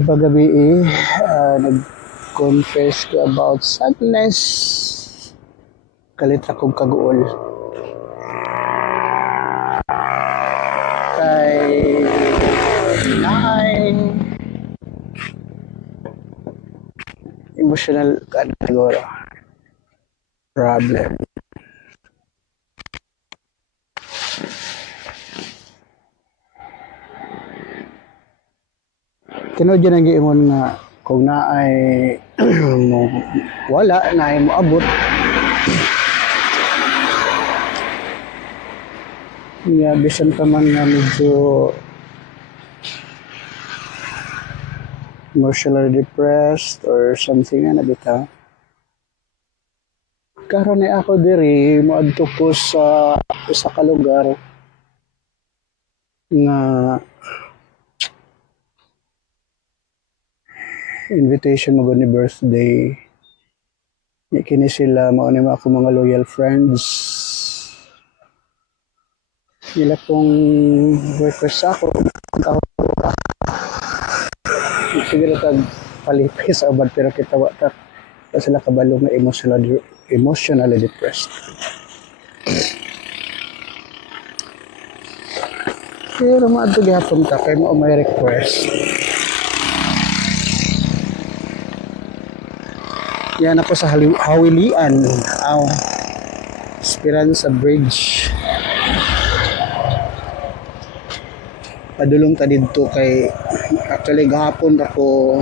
Iba gabi eh, ah, nag-confess ko about sadness. Kalit akong kaguol. Kay Nay. Emotional siguro. Problem. Tinod yun ang giingon nga kung na ay mo wala na ay mo abot. Yeah, bisan pa man nga medyo emotionally depressed or something nga na bitaw karon ako diri moadto ko sa usa ka lugar nga invitation mo ni birthday. Ni kini sila mao ni ako mga loyal friends. Nila pong request ako. Siguro tag palipay sa abad pero kita wa ta sila kabalo nga emotionally emotionally depressed. Pero maadto gihapon ka kay mo may request. Yan ako sa Hawilian. Aw. Esperanza Bridge. Padulong ta didto kay actually gahapon ako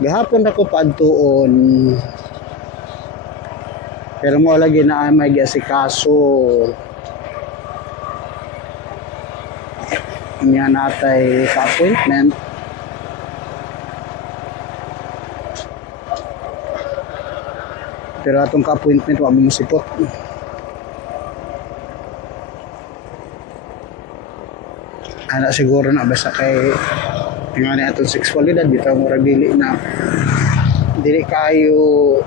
gahapon ako paadtuon pero mo lagi na may giasikaso niya natay appointment Pero atong ka-appointment, wa mo sipot. Ana siguro na basta kay nga na atong sexualidad bitaw mo dili na dili kayo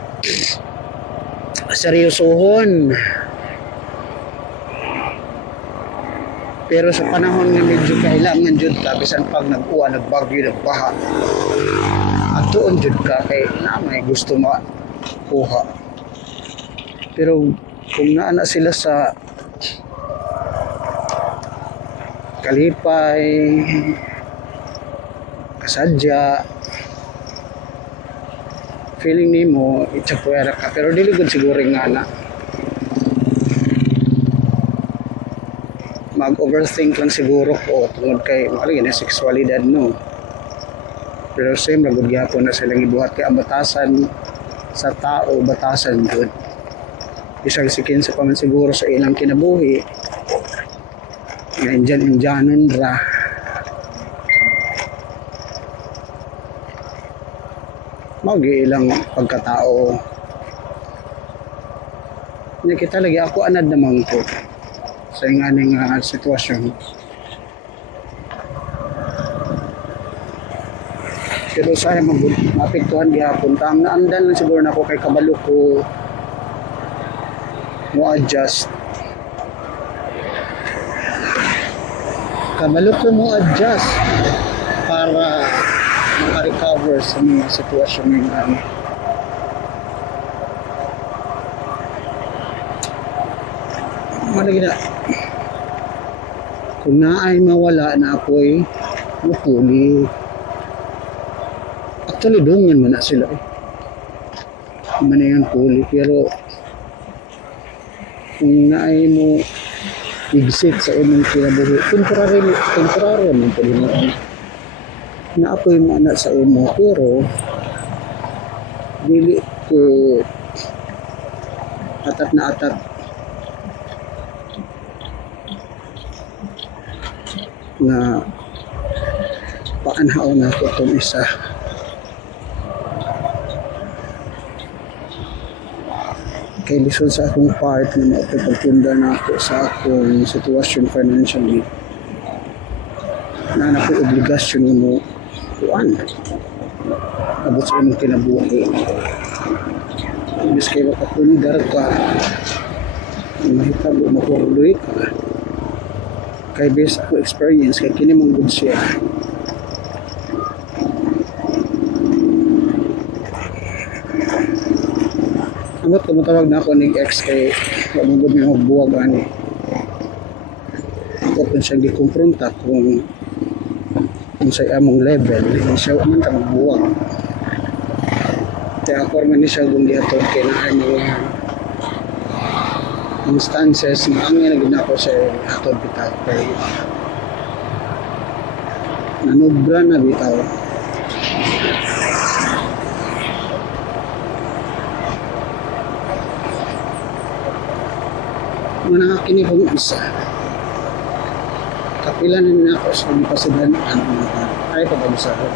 seryosohon. Pero sa panahon nga medyo kailangan jud ka bisan pag nag-uwa nagbagyo nagbaha. At tuon jud ka kay na may gusto mo kuha pero kung naana sila sa kalipay, kasadya, feeling ni mo, itsapuera ka. Pero dili gud siguro nga na. Mag-overthink lang siguro ko tungod kay mali na sexualidad no. Pero same ra gud gyapon na silang ibuhat kay ang batasan sa tao batasan jud isang sikin sa paman siguro sa ilang kinabuhi. Nga indyan indyanon ra magi ilang pagkatao. Nya kita lagi ako anad naman ko sa inganing uh, sitwasyon. Pero sa mag mapiktuhan gihapon. Tang naandan lang siguro na ako kay kabalo ko mo adjust. Kabalo ko mo adjust para makarecover sa mga sitwasyon ng ano. Malagi na. Kung naay mawala na ako'y mapuli actually dungan man na sila eh. Manayan puli pero naay mo exit sa imong kinabuhi temporary temporary man pwede mo na ako'y mana sa imo pero dili ko atat na atat. Na paanhaw na ko itong isa kay lisod sa akong part na maupagpagtunda na ako sa akong sitwasyon financially. Na na ko obligasyon mo kuan abot sa imong kinabuhi. Ibig kayo makapundar ka mahitabo makurdoy ka. Kay based ako experience kay kini mong good siya Amot ko matawag na ako ng ex kay wala mo mo buwag ani. Ako kung siya gikumpronta kung kung sa among level, siya man ka magbuwag. Kaya ako man ni siya kung dihatod kay na mga instances na ang nga nagina ko sa atod bitaw kay nanubra na bitaw mga kini kong isa kapila na ako sa mga pasidhanaan ay pagkagusahan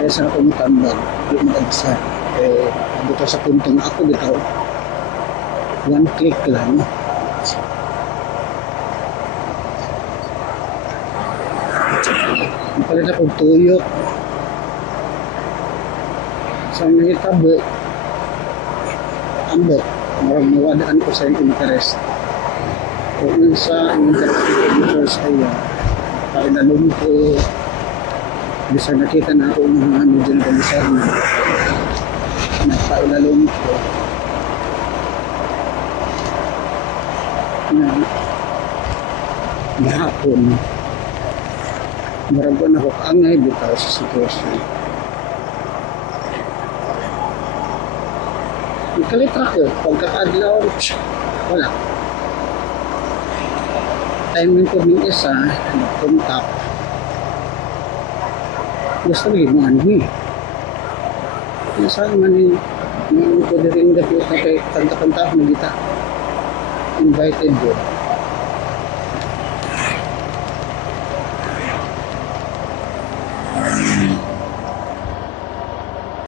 kaya sa akong tambag di magagsa eh abot sa puntong ako bitaw one click lang. Palit akong tuyok sa mga tabo ambot marang mawadaan ko sa interest. Kung sa ang interest ay ay nalun ko bisa nakita na ako ng mga ano dyan komisar na nagpailalong ko na gahapon marang ko na ako angay bitaw sa sitwasyon Ikalitra ko, pagkakadlaw, wala. Timing ko ng isa, nagpunta. Gusto rin mo ano eh. Nasaan man eh, ngayon ko rin dati kay kanta-kanta na kita. Invited ko.